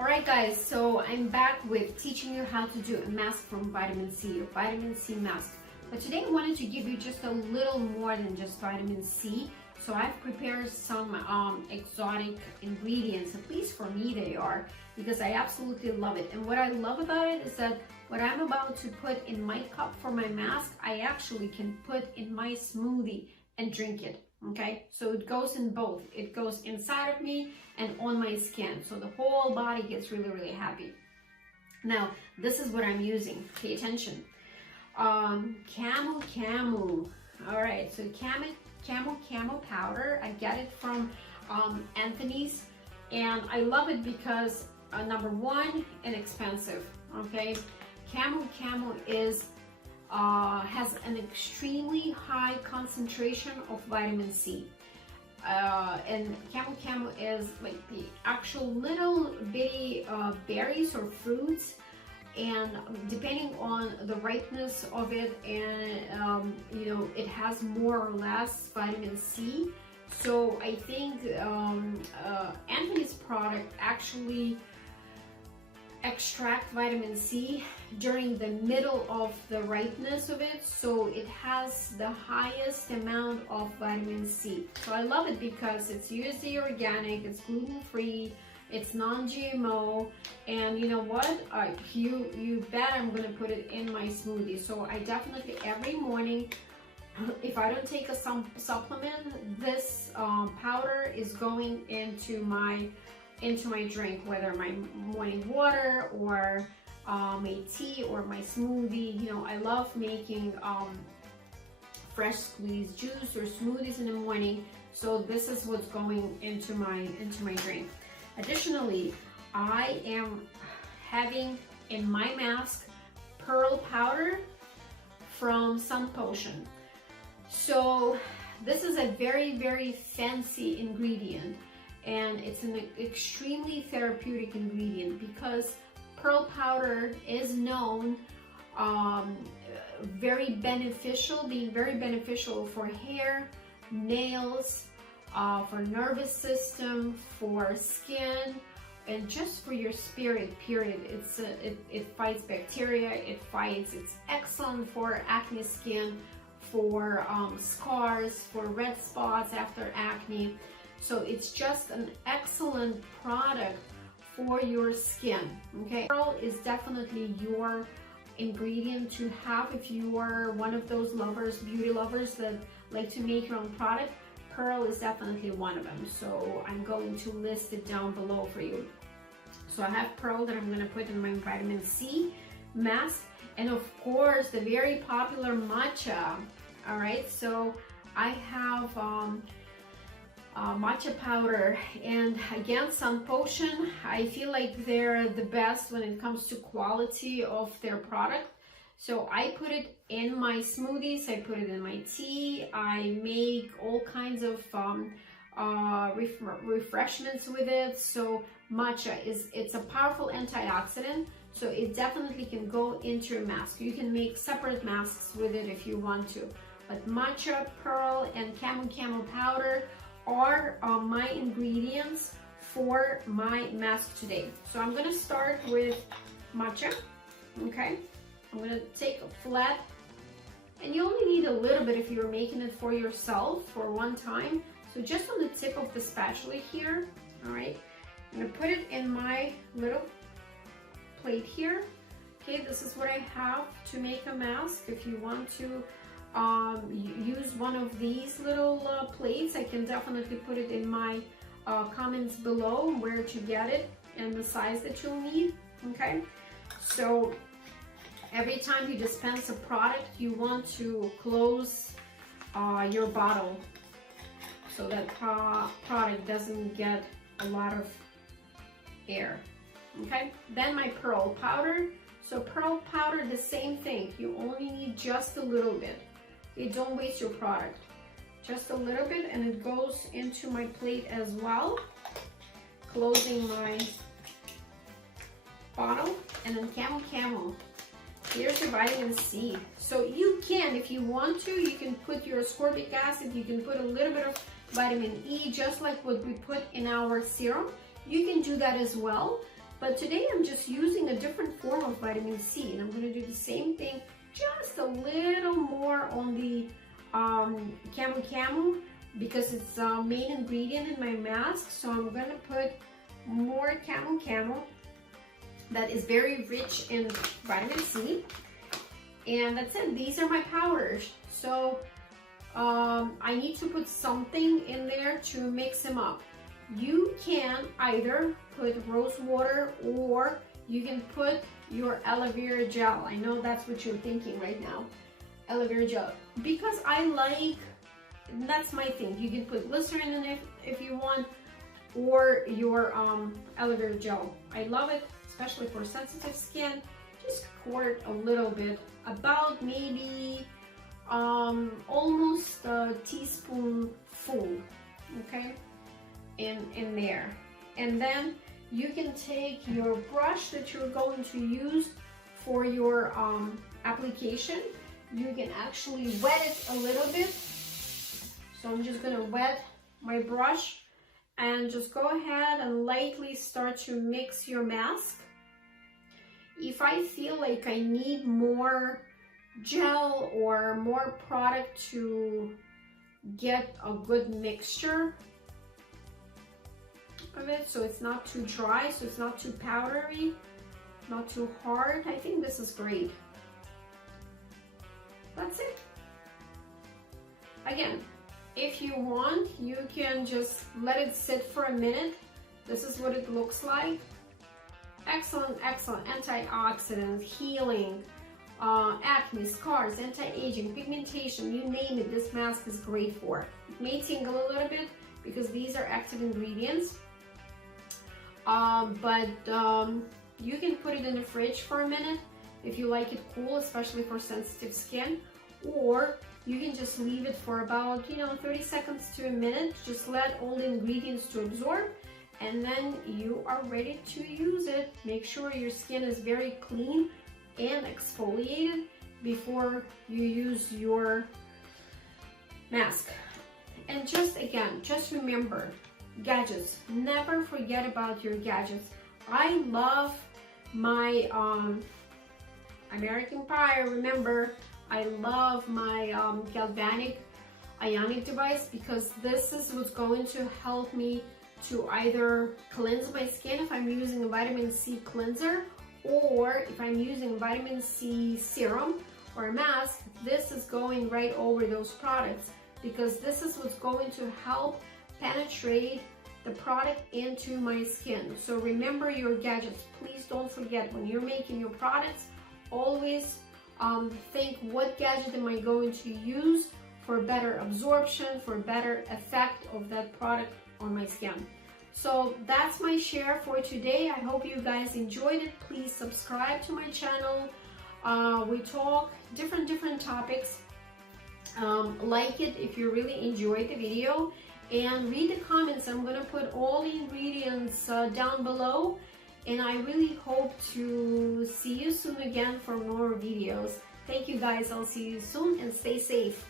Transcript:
Alright guys, so I'm back with teaching you how to do a mask from vitamin C, a vitamin C mask. But today I wanted to give you just a little more than just vitamin C. So I've prepared some exotic ingredients, at least for me they are, because I absolutely love it. And what I love about it is that what I'm about to put in my cup for my mask, I actually can put in my smoothie and drink it. Okay, so it goes in both. It goes inside of me and on my skin, so the whole body gets really happy. Now this is what I'm using. Pay attention. Camel. All right, so camel powder. I get it from Anthony's, and I love it because number one, inexpensive. Okay, camel is has an extremely high concentration of vitamin C. And camel is like the actual little bitty berries or fruits, and depending on the ripeness of it, and you know, it has more or less vitamin C. So I think Anthony's product actually extract vitamin C during the middle of the ripeness of it, so it has the highest amount of vitamin C. So I love it because it's USDA organic, it's gluten-free, it's non-GMO, and you know what, you bet I'm gonna put it in my smoothie. So I definitely every morning, if I don't take a supplement, this powder is going into my drink, whether my morning water or my tea or my smoothie. You know, I love making fresh squeezed juice or smoothies in the morning, so this is what's going into my drink. Additionally, I am having in my mask pearl powder from Sun Potion. So this is a very fancy ingredient, and it's an extremely therapeutic ingredient because pearl powder is known being very beneficial for hair, nails, for nervous system, for skin, and just for your spirit, period. It fights bacteria, it's excellent for acne skin, for scars, for red spots after acne. So it's just an excellent product for your skin. Okay, pearl is definitely your ingredient to have if you are one of those lovers, beauty lovers that like to make your own product. Pearl is definitely one of them, so I'm going to list it down below for you. So I have pearl that I'm going to put in my vitamin C mask, and of course the very popular matcha. All right, so I have matcha powder, and again, Sun Potion, I feel like they're the best when it comes to quality of their product. So I put it in my smoothies, I put it in my tea, I make all kinds of refreshments with it. So matcha it's a powerful antioxidant, so it definitely can go into your mask. You can make separate masks with it if you want to, but matcha, pearl, and camel powder are my ingredients for my mask today. So I'm gonna start with matcha. Okay, I'm gonna take a flat, and you only need a little bit if you're making it for yourself for one time. So just on the tip of the spatula here. All right, I'm gonna put it in my little plate here. Okay, this is what I have to make a mask. If you want to use one of these little plates, I can definitely put it in my comments below where to get it and the size that you'll need. Okay, so every time you dispense a product, you want to close your bottle so that product doesn't get a lot of air. Okay, then my pearl powder. So pearl powder, the same thing, you only need just a little bit. Don't waste your product, just a little bit, and it goes into my plate as well, closing my bottle. And then camel, here's your vitamin C. So you can, if you want to, you can put your ascorbic acid, you can put a little bit of vitamin E, just like what we put in our serum. You can do that as well, But today I'm just using a different form of vitamin C, and I'm going to do the same thing, just a little more on the Camu because it's the main ingredient in my mask. So I'm going to put more Camu that is very rich in vitamin C. And that's it. These are my powders. So I need to put something in there to mix them up. You can either put rose water or you can put your aloe vera gel. I know that's what you're thinking right now. Aloe vera gel. Because I like, that's my thing. You can put glycerin in it if you want, or your aloe vera gel. I love it, especially for sensitive skin. Just squirt a little bit, about maybe almost a teaspoon full, okay, in there. And then you can take your brush that you're going to use for your application. You can actually wet it a little bit. So I'm just gonna wet my brush and just go ahead and lightly start to mix your mask. If I feel like I need more gel or more product to get a good mixture of it, so it's not too dry, so it's not too powdery, not too hard, I think this is great. That's it. Again, if you want, you can just let it sit for a minute. This is what it looks like. Excellent, excellent antioxidant, healing, acne, scars, anti-aging, pigmentation, you name it, this mask is great for. It may tingle a little bit because these are active ingredients, but you can put it in the fridge for a minute if you like it cool, especially for sensitive skin, or you can just leave it for about 30 seconds to a minute. Just let all the ingredients to absorb, and then you are ready to use it. Make sure your skin is very clean and exfoliated before you use your mask. And just remember, gadgets, never forget about your gadgets. I love my American Pie, remember, I love my galvanic ionic device, because this is what's going to help me to either cleanse my skin if I'm using a vitamin C cleanser, or if I'm using vitamin C serum or a mask. This is going right over those products, because this is what's going to help penetrate the product into my skin. So remember your gadgets. Please don't forget, when you're making your products, always think, what gadget am I going to use for better absorption, for better effect of that product on my skin. So that's my share for today. I hope you guys enjoyed it. Please subscribe to my channel. We talk different topics. Like it if you really enjoyed the video, and read the comments. I'm gonna put all the ingredients down below, and I really hope to see you soon again for more videos. Thank you guys. I'll see you soon, and stay safe.